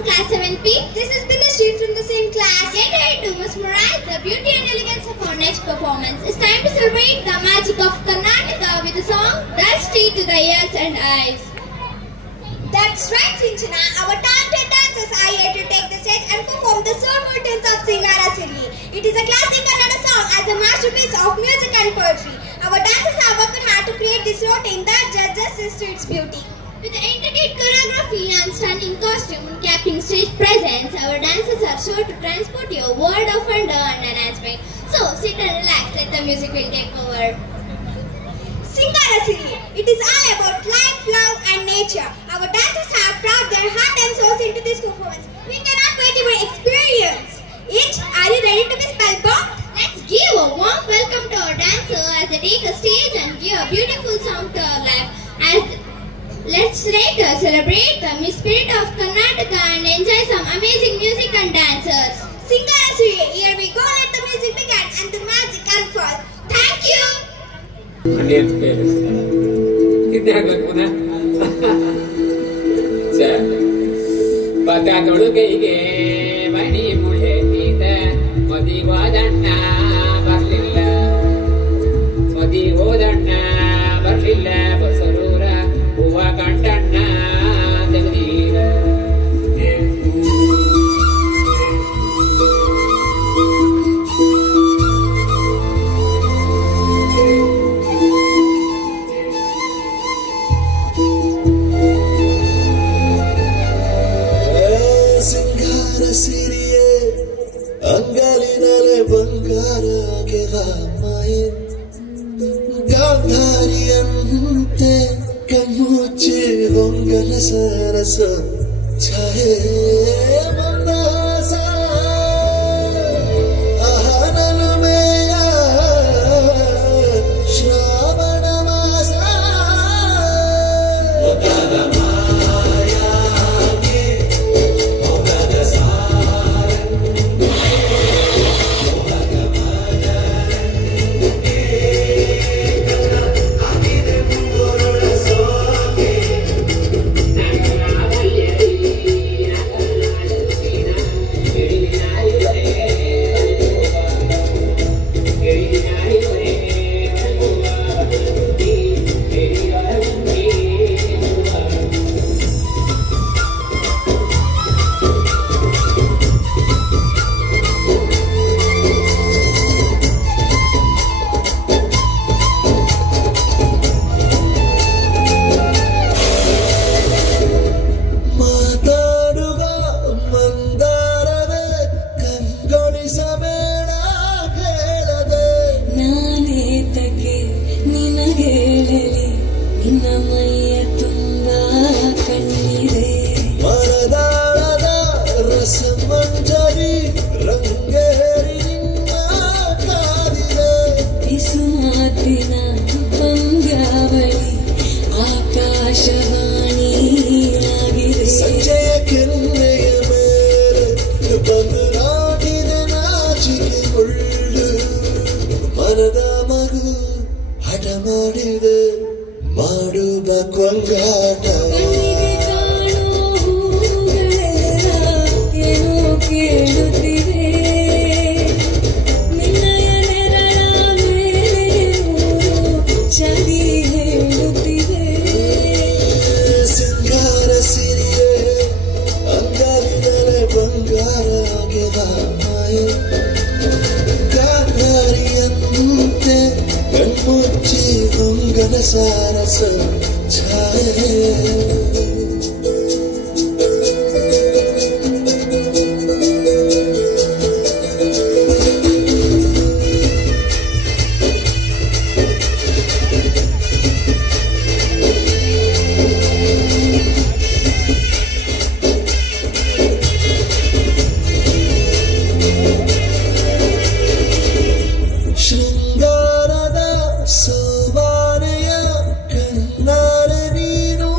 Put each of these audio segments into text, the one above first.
from class 7P. This is Binashri from the same class. Get ready to mesmerize the beauty and elegance of our next performance. It's time to celebrate the magic of Karnataka with the song Dusty to the Ears and Eyes. That's right, Sinchana. Our talented dancers are here to take the stage and perform the soulful tunes of Singara Sirli. It is a classic Kannada song as a masterpiece of music and poetry. Our dancers have worked hard to create this routine that judges to its beauty. With the intricate choreography and stunning costume and captivating stage presence, our dancers are sure to transport your world of wonder and enhancement. So sit and relax, let the music will take over. Singara Sirli. It is all about life, love and nature. Our dancers have poured their heart and souls into this performance. We cannot wait to experience it. Are you ready to be spellbound? Let's give a warm welcome to our dancers as they take a stage and give a beautiful song to our life. Let's later celebrate the spirit of Karnataka and enjoy some amazing music and dancers. Singara Sirli, here we go, let the music begin and the magic unfold. Thank you. ಪದದೊಳಗೈಗೆ ಮಣಿ ಮುಳೆದ ಮದಿವಾದಣ್ಣ ಬರ್ಲಿಲ್ಲ ಮದಿಗೋದಣ್ಣ ಬರ್ಲಿಲ್ಲ ಬಸರೂರ ಹೂವ ಕಂಡಣ್ಣ ತೆಗೆದೀರ ಅಂಗಲಿನಲೆ ಬಂಗಾರಗೆ ರಾಮಾಯೆ ಗಾಂಧಾರಿಯಂತೆ ಕಣ್ಣುಚ್ಚಿ ಹೊಂಗಲ ಸರಸ ಛಾಯೆ ಮಂದಹಾಸ ಆನಲುಮೆಯ ಶ್ರಾವಣ ಮಾಸ ಸೋಬಾನೆಯ ಕಣ್ಣಾರೆ ನೀನು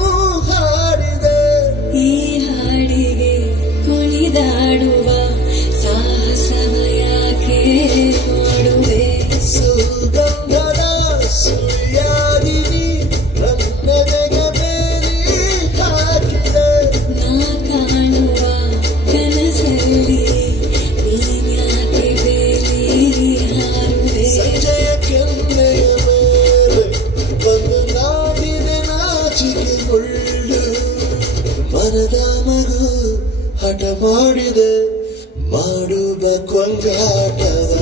ಮುಳ್ಳು ಮನದ ಮಗು ಹಠ ಮಾಡಿದೆ ಮಾಡುವ ಕೊಂಗಾಟವ